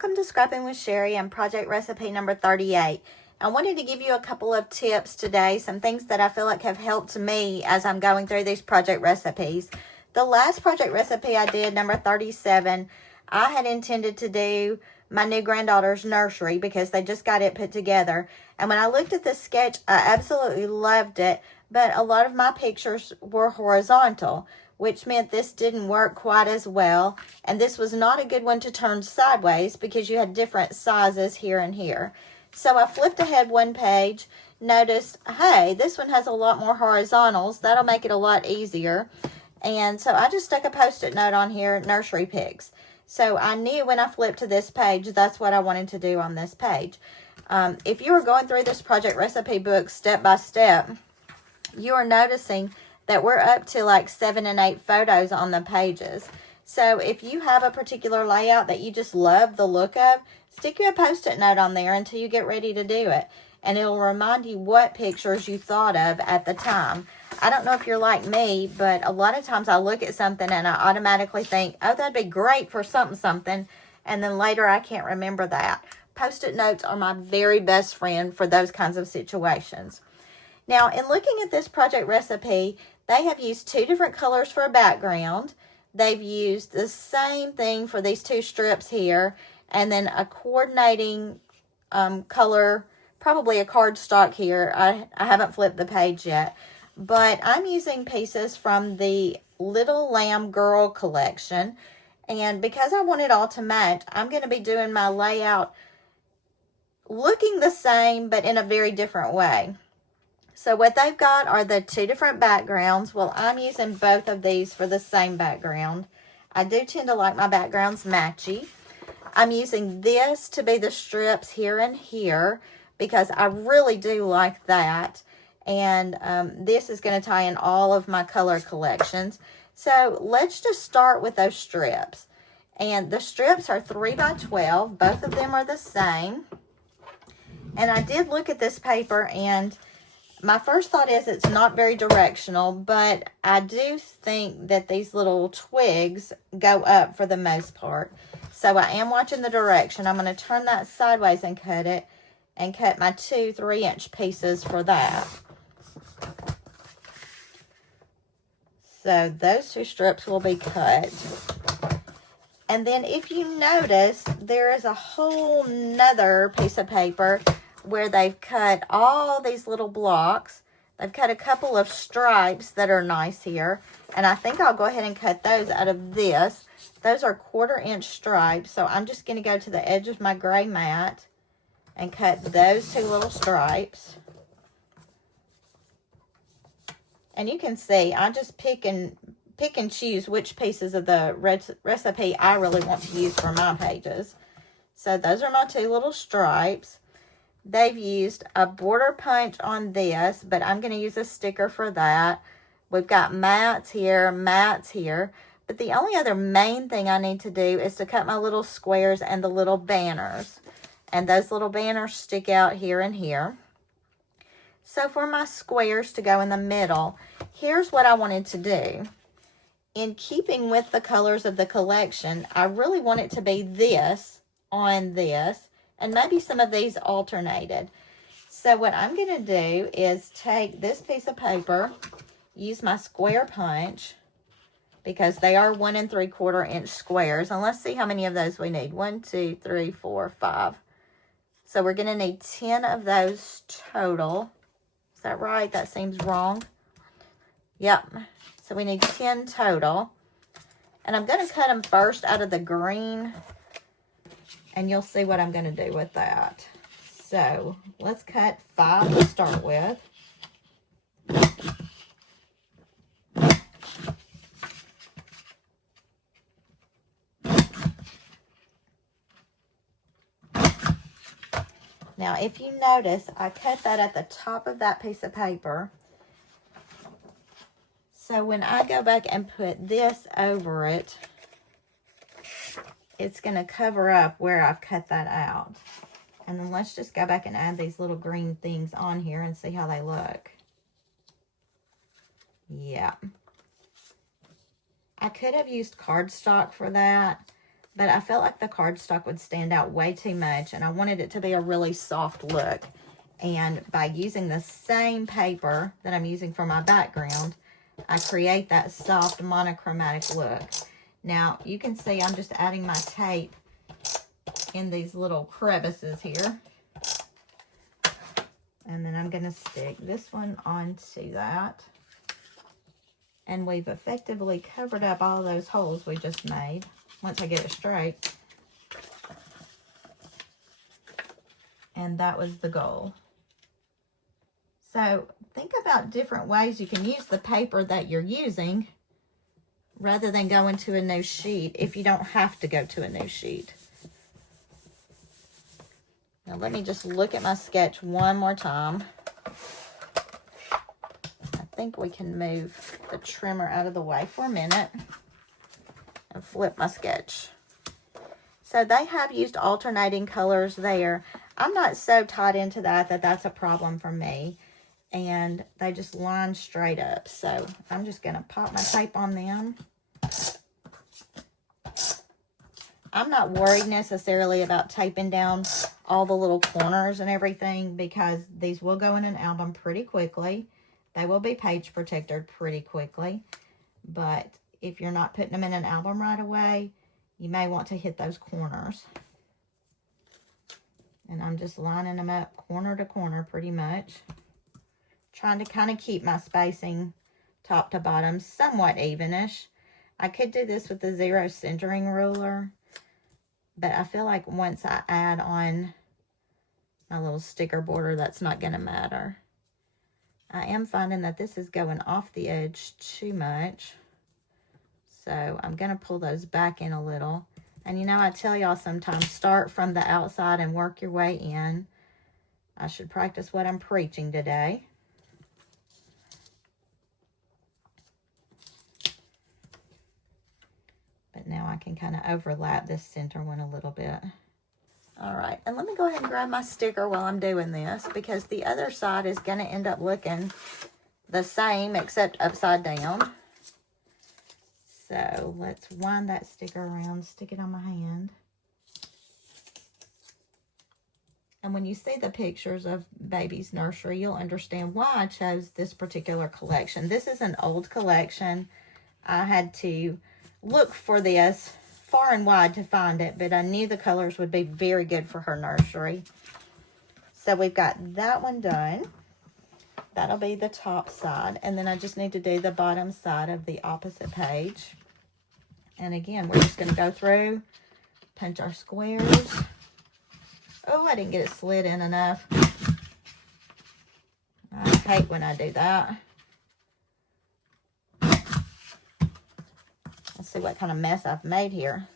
Welcome to Scrappin with Sheri and project recipe number 38. I wanted to give you a couple of tips today, some things that I feel like have helped me as I'm going through these project recipes. The last project recipe I did, number 37, I had intended to do my new granddaughter's nursery because they just got it put together. And when I looked at this sketch, I absolutely loved it, but a lot of my pictures were horizontal, which meant this didn't work quite as well. And this was not a good one to turn sideways because you had different sizes here and here. So I flipped ahead one page, noticed, hey, this one has a lot more horizontals. That'll make it a lot easier. And so I just stuck a Post-it note on here, nursery pics. So I knew when I flipped to this page, that's what I wanted to do on this page. If you were going through this project recipe book step by step, you are noticing that we're up to like 7 and 8 photos on the pages. So if you have a particular layout that you just love the look of, stick you a Post-it note on there until you get ready to do it. And it'll remind you what pictures you thought of at the time. I don't know if you're like me, but a lot of times I look at something and I automatically think, oh, that'd be great for something. And then later I can't remember that. Post-it notes are my very best friend for those kinds of situations. Now, in looking at this project recipe, they have used 2 different colors for a background. They've used the same thing for these 2 strips here, and then a coordinating color, probably a cardstock here. I haven't flipped the page yet, but I'm using pieces from the Little Lamb Girl collection, and because I want it all to match, I'm going to be doing my layout looking the same, but in a very different way. So what they've got are the 2 different backgrounds. Well, I'm using both of these for the same background. I do tend to like my backgrounds matchy. I'm using this to be the strips here and here because I really do like that. And this is going to tie in all of my color collections. So let's just start with those strips. And the strips are 3 by 12. Both of them are the same. And I did look at this paper, and my first thought is it's not very directional, but I do think that these little twigs go up for the most part. So I am watching the direction. I'm going to turn that sideways and cut it, and cut my 2 3-inch pieces for that. So those 2 strips will be cut. And then if you notice, there is a whole nother piece of paper where they've cut all these little blocks. They've cut a couple of stripes that are nice here. And I think I'll go ahead and cut those out of this. Those are 1/4-inch stripes. So I'm just going to go to the edge of my gray mat and cut those 2 little stripes. And you can see, I just pick and choose which pieces of the recipe I really want to use for my pages. So those are my 2 little stripes. They've used a border punch on this, but I'm going to use a sticker for that. We've got mats here. But the only other main thing I need to do is to cut my little squares and the little banners. And those little banners stick out here and here. So for my squares to go in the middle, here's what I wanted to do. In keeping with the colors of the collection, I really want it to be this on this. And maybe some of these alternated. So what I'm going to do is take this piece of paper, use my square punch, because they are 1 3/4-inch squares. And let's see how many of those we need. 1, 2, 3, 4, 5. So we're going to need 10 of those total. Is that right? That seems wrong. Yep. So we need 10 total. And I'm going to cut them first out of the green. And you'll see what I'm going to do with that. So let's cut 5 to start with. Now, if you notice, I cut that at the top of that piece of paper. So when I go back and put this over it, it's going to cover up where I've cut that out. And then let's just go back and add these little green things on here and see how they look. Yeah. I could have used cardstock for that, but I felt like the cardstock would stand out way too much, and I wanted it to be a really soft look. And by using the same paper that I'm using for my background, I create that soft monochromatic look. Now, you can see I'm just adding my tape in these little crevices here. And then I'm going to stick this one onto that. And we've effectively covered up all those holes we just made once I get it straight. And that was the goal. So think about different ways you can use the paper that you're using rather than going to a new sheet if you don't have to go to a new sheet. Now let me just look at my sketch one more time. I think we can move the trimmer out of the way for a minute and flip my sketch. So they have used alternating colors there. I'm not so tied into that that's a problem for me. And they just line straight up. So I'm just going to pop my tape on them. I'm not worried necessarily about taping down all the little corners and everything because these will go in an album pretty quickly. They will be page protected pretty quickly. But if you're not putting them in an album right away, you may want to hit those corners. And I'm just lining them up corner to corner pretty much. Trying to kind of keep my spacing top to bottom somewhat evenish. I could do this with the 0 centering ruler, but I feel like once I add on my little sticker border, that's not going to matter. I am finding that this is going off the edge too much, so I'm going to pull those back in a little. And you know, I tell y'all sometimes start from the outside and work your way in. I should practice what I'm preaching today. But now I can kind of overlap this center one a little bit. All right, and let me go ahead and grab my sticker while I'm doing this because the other side is going to end up looking the same except upside down. So let's wind that sticker around, stick it on my hand. And when you see the pictures of Baby's Nursery, you'll understand why I chose this particular collection. This is an old collection. I had to look for this far and wide to find it, but I knew the colors would be very good for her nursery. So we've got that one done. That'll be the top side. And then I just need to do the bottom side of the opposite page. And again, we're just going to go through, punch our squares. Oh, I didn't get it slid in enough. I hate when I do that. Let's see what kind of mess I've made here.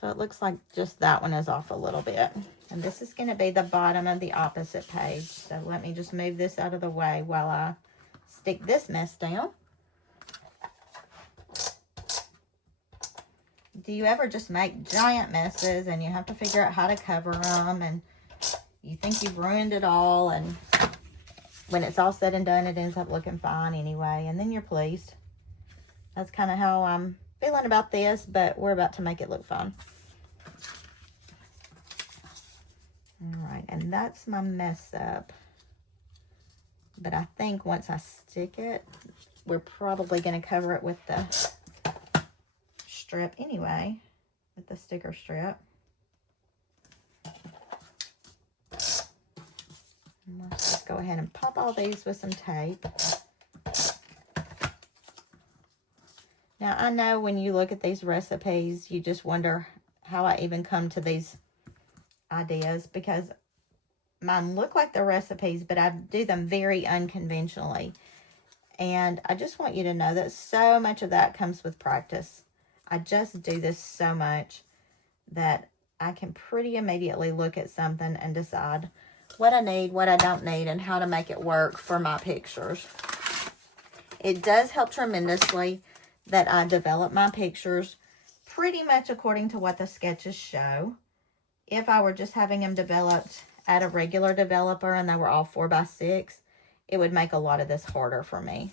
So it looks like just that one is off a little bit. And this is going to be the bottom of the opposite page. So let me just move this out of the way while I stick this mess down. Do you ever just make giant messes and you have to figure out how to cover them and you think you've ruined it all, and when it's all said and done, it ends up looking fine anyway, and then you're pleased? That's kind of how I'm feeling about this, but we're about to make it look fun. All right, and that's my mess up. But I think once I stick it, we're probably going to cover it with the strip anyway, with the sticker strip. And let's just go ahead and pop all these with some tape. Now, I know when you look at these recipes, you just wonder how I even come to these ideas, because mine look like the recipes, but I do them very unconventionally. And I just want you to know that so much of that comes with practice. I just do this so much that I can pretty immediately look at something and decide what I need, what I don't need, and how to make it work for my pictures. It does help tremendously that I develop my pictures pretty much according to what the sketches show. If I were just having them developed at a regular developer and they were all 4x6, it would make a lot of this harder for me.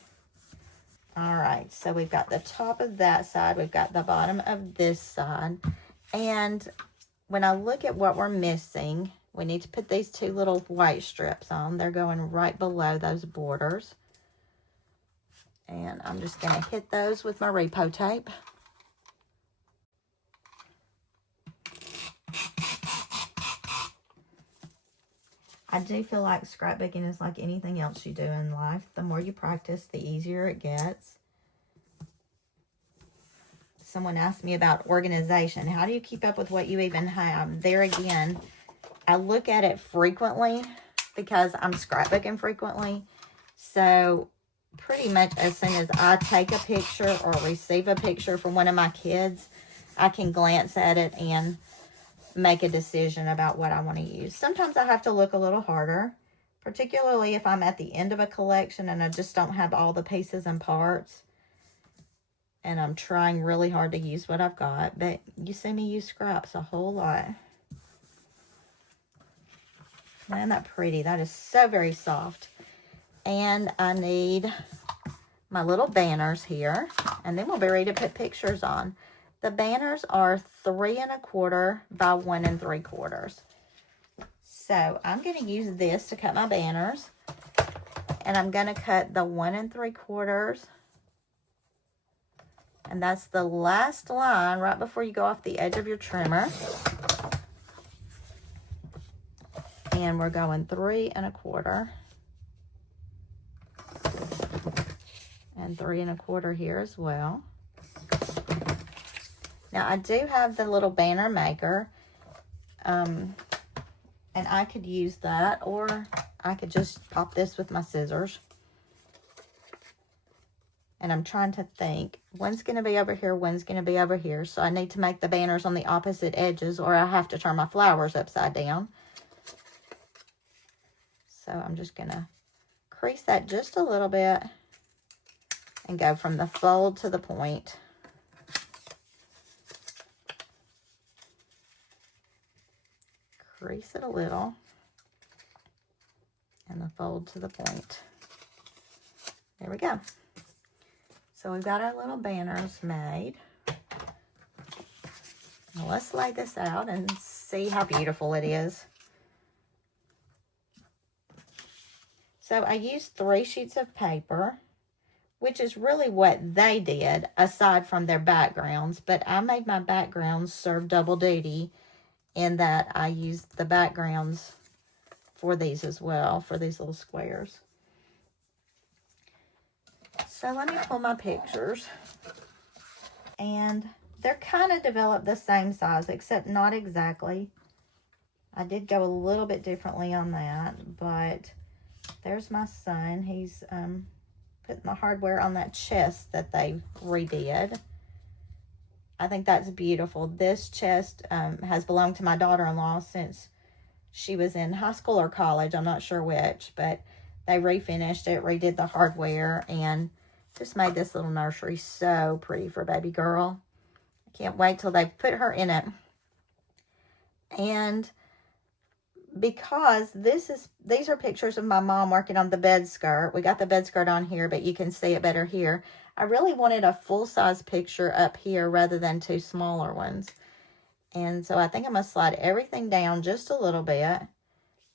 All right, so we've got the top of that side. We've got the bottom of this side. And when I look at what we're missing, we need to put these two little white strips on. They're going right below those borders. And I'm just going to hit those with my repo tape. I do feel like scrapbooking is like anything else you do in life. The more you practice, the easier it gets. Someone asked me about organization. How do you keep up with what you even have? There again, I look at it frequently because I'm scrapbooking frequently. So pretty much as soon as I take a picture or receive a picture from one of my kids, I can glance at it and make a decision about what I want to use. Sometimes I have to look a little harder, particularly if I'm at the end of a collection and I just don't have all the pieces and parts. And I'm trying really hard to use what I've got. But you see me use scraps a whole lot. Isn't that pretty? That is so very soft. And I need my little banners here. And then we'll be ready to put pictures on. The banners are 3 1/4 by 1 3/4. So I'm going to use this to cut my banners. And I'm going to cut the 1 3/4. And that's the last line right before you go off the edge of your trimmer. And we're going 3 1/4. And 3 1/4 here as well. Now, I do have the little banner maker, and I could use that, or I could just pop this with my scissors. And I'm trying to think, one's going to be over here, one's going to be over here, so I need to make the banners on the opposite edges, or I have to turn my flowers upside down. So I'm just going to crease that just a little bit and go from the fold to the point. Crease it a little, and the fold to the point. There we go. So we've got our little banners made. Now let's lay this out and see how beautiful it is. So I used 3 sheets of paper, which is really what they did aside from their backgrounds, but I made my backgrounds serve double duty in that I used the backgrounds for these as well, for these little squares. So let me pull my pictures. And they're kind of developed the same size, except not exactly. I did go a little bit differently on that, but there's my son. He's putting the hardware on that chest that they redid. I think that's beautiful. This chest has belonged to my daughter-in-law since she was in high school or college. I'm not sure which, but they refinished it, redid the hardware, and just made this little nursery so pretty for baby girl. I can't wait till they put her in it. And because these are pictures of my mom working on the bed skirt. We got the bed skirt on here, but you can see it better here. I really wanted a full-size picture up here rather than 2 smaller ones. And so I think I'm going to slide everything down just a little bit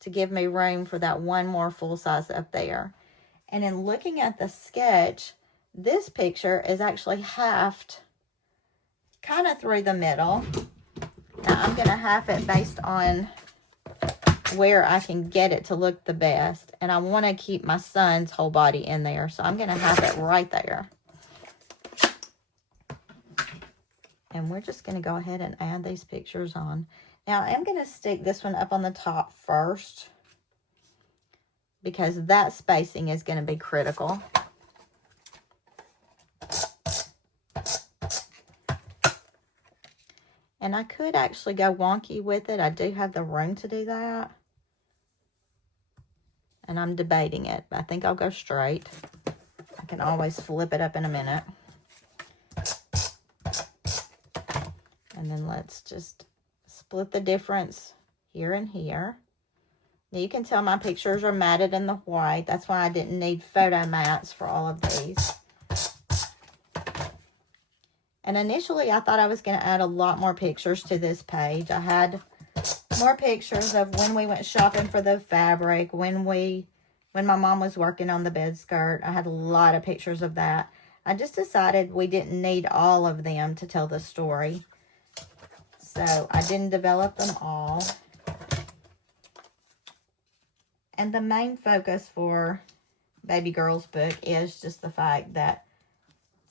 to give me room for that one more full-size up there. And in looking at the sketch, this picture is actually halved kind of through the middle. Now I'm going to half it based on where I can get it to look the best. And I want to keep my son's whole body in there. So I'm going to have it right there. And we're just going to go ahead and add these pictures on. Now, I'm going to stick this one up on the top first, because that spacing is going to be critical. And I could actually go wonky with it. I do have the room to do that. And I'm debating it. I think I'll go straight. I can always flip it up in a minute. And then let's just split the difference here and here. Now you can tell my pictures are matted in the white. That's why I didn't need photo mats for all of these. And initially, I thought I was going to add a lot more pictures to this page. I had more pictures of when we went shopping for the fabric, when my mom was working on the bed skirt. I had a lot of pictures of that. I just decided we didn't need all of them to tell the story. So I didn't develop them all. And the main focus for Baby Girl's book is just the fact that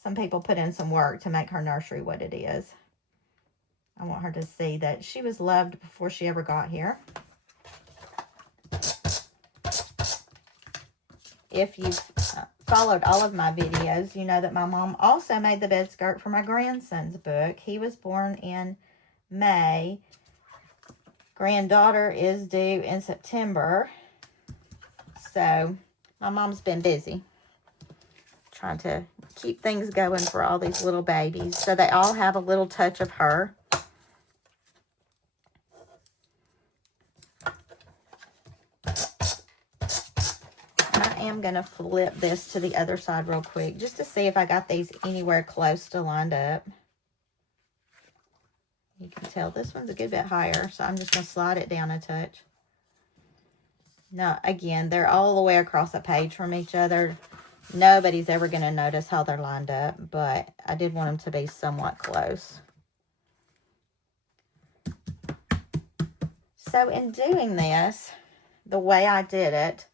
some people put in some work to make her nursery what it is. I want her to see that she was loved before she ever got here. If you've followed all of my videos, you know that my mom also made the bed skirt for my grandson's book. He was born in May. Granddaughter is due in September. So my mom's been busy trying to keep things going for all these little babies. So they all have a little touch of her. I am going to flip this to the other side real quick just to see if I got these anywhere close to lined up. You can tell this one's a good bit higher, so I'm just going to slide it down a touch. Now, again, they're all the way across the page from each other. Nobody's ever going to notice how they're lined up, but I did want them to be somewhat close. So in doing this, the way I did it,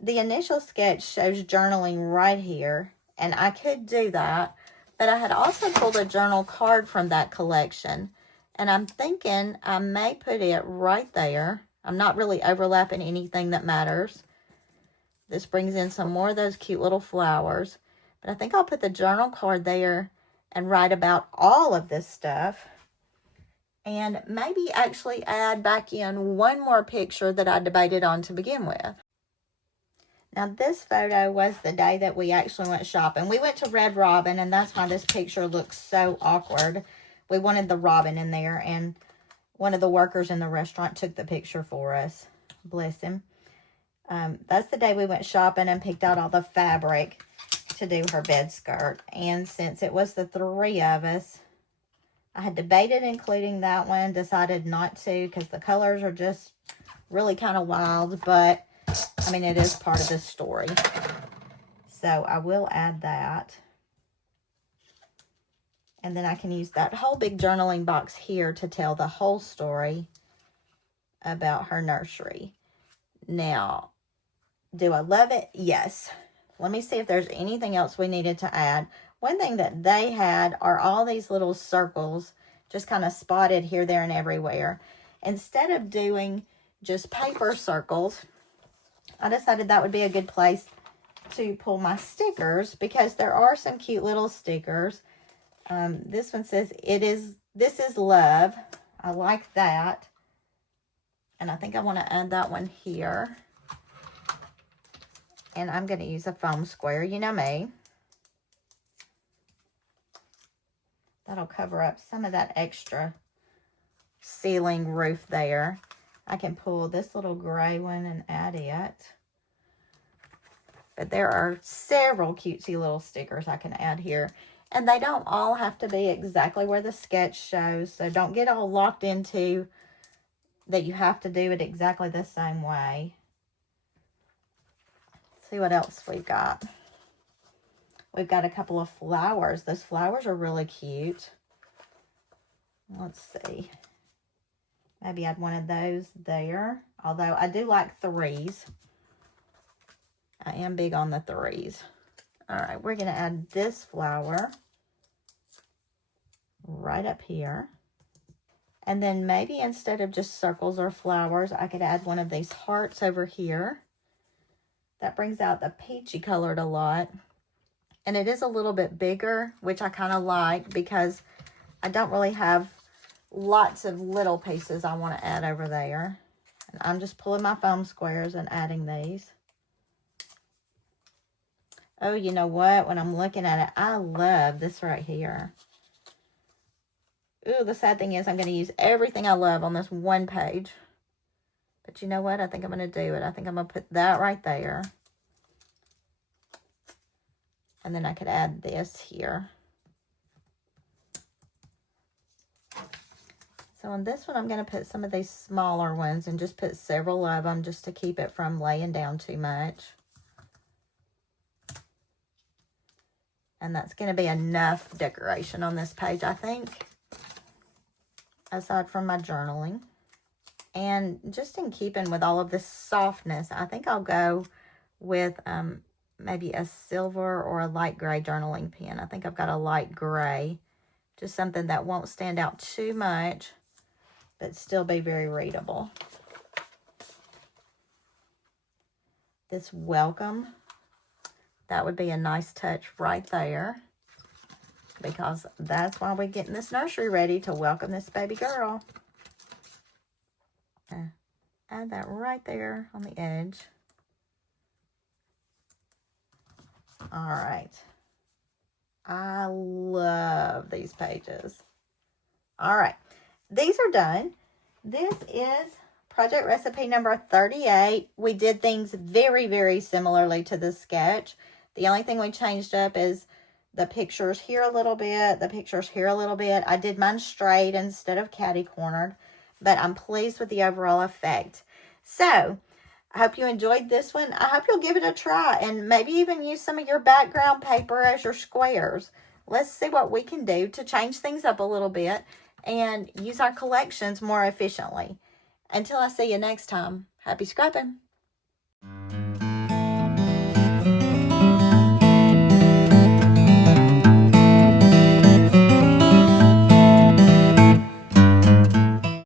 the initial sketch shows journaling right here, and I could do that, but I had also pulled a journal card from that collection, and I'm thinking I may put it right there. I'm not really overlapping anything that matters. This brings in some more of those cute little flowers, but I think I'll put the journal card there and write about all of this stuff, and maybe actually add back in one more picture that I debated on to begin with. Now, this photo was the day that we actually went shopping. We went to Red Robin, and that's why this picture looks so awkward. We wanted the robin in there, and one of the workers in the restaurant took the picture for us. Bless him. That's the day we went shopping and picked out all the fabric to do her bed skirt. And since it was the three of us, I had debated including that one, decided not to because the colors are just really kind of wild, but I mean, it is part of the story. So I will add that. And then I can use that whole big journaling box here to tell the whole story about her nursery. Now, do I love it? Yes. Let me see if there's anything else we needed to add. One thing that they had are all these little circles just kind of spotted here, there, and everywhere. Instead of doing just paper circles, I decided that would be a good place to pull my stickers because there are some cute little stickers. This one says, this is love. I like that. And I think I want to add that one here. And I'm going to use a foam square. You know me. That'll cover up some of that extra ceiling roof there. I can pull this little gray one and add it. But there are several cutesy little stickers I can add here. And they don't all have to be exactly where the sketch shows. So don't get all locked into that you have to do it exactly the same way. Let's see what else we've got. We've got a couple of flowers. Those flowers are really cute. Let's see. Maybe add one of those there. Although I do like threes. I am big on the threes. All right, we're going to add this flower right up here. And then maybe instead of just circles or flowers, I could add one of these hearts over here. That brings out the peachy colored a lot. And it is a little bit bigger, which I kind of like because I don't really have lots of little pieces I want to add over there. And I'm just pulling my foam squares and adding these. Oh, you know what? When I'm looking at it, I love this right here. Ooh, the sad thing is I'm going to use everything I love on this one page. But you know what? I think I'm going to do it. I think I'm going to put that right there. And then I could add this here. So on this one, I'm going to put some of these smaller ones and just put several of them just to keep it from laying down too much. And that's going to be enough decoration on this page, I think, aside from my journaling. And just in keeping with all of this softness, I think I'll go with maybe a silver or a light gray journaling pen. I think I've got a light gray, just something that won't stand out too much, but still be very readable. This welcome, that would be a nice touch right there, because that's why we're getting this nursery ready to welcome this baby girl. Add that right there on the edge. All right. I love these pages. All right. These are done. This is project recipe number 38. We did things very, very similarly to the sketch. The only thing we changed up is the pictures here a little bit, the pictures here a little bit. I did mine straight instead of catty-cornered, but I'm pleased with the overall effect. So, I hope you enjoyed this one. I hope you'll give it a try and maybe even use some of your background paper as your squares. Let's see what we can do to change things up a little bit and use our collections more efficiently. Until I see you next time, happy scrapping.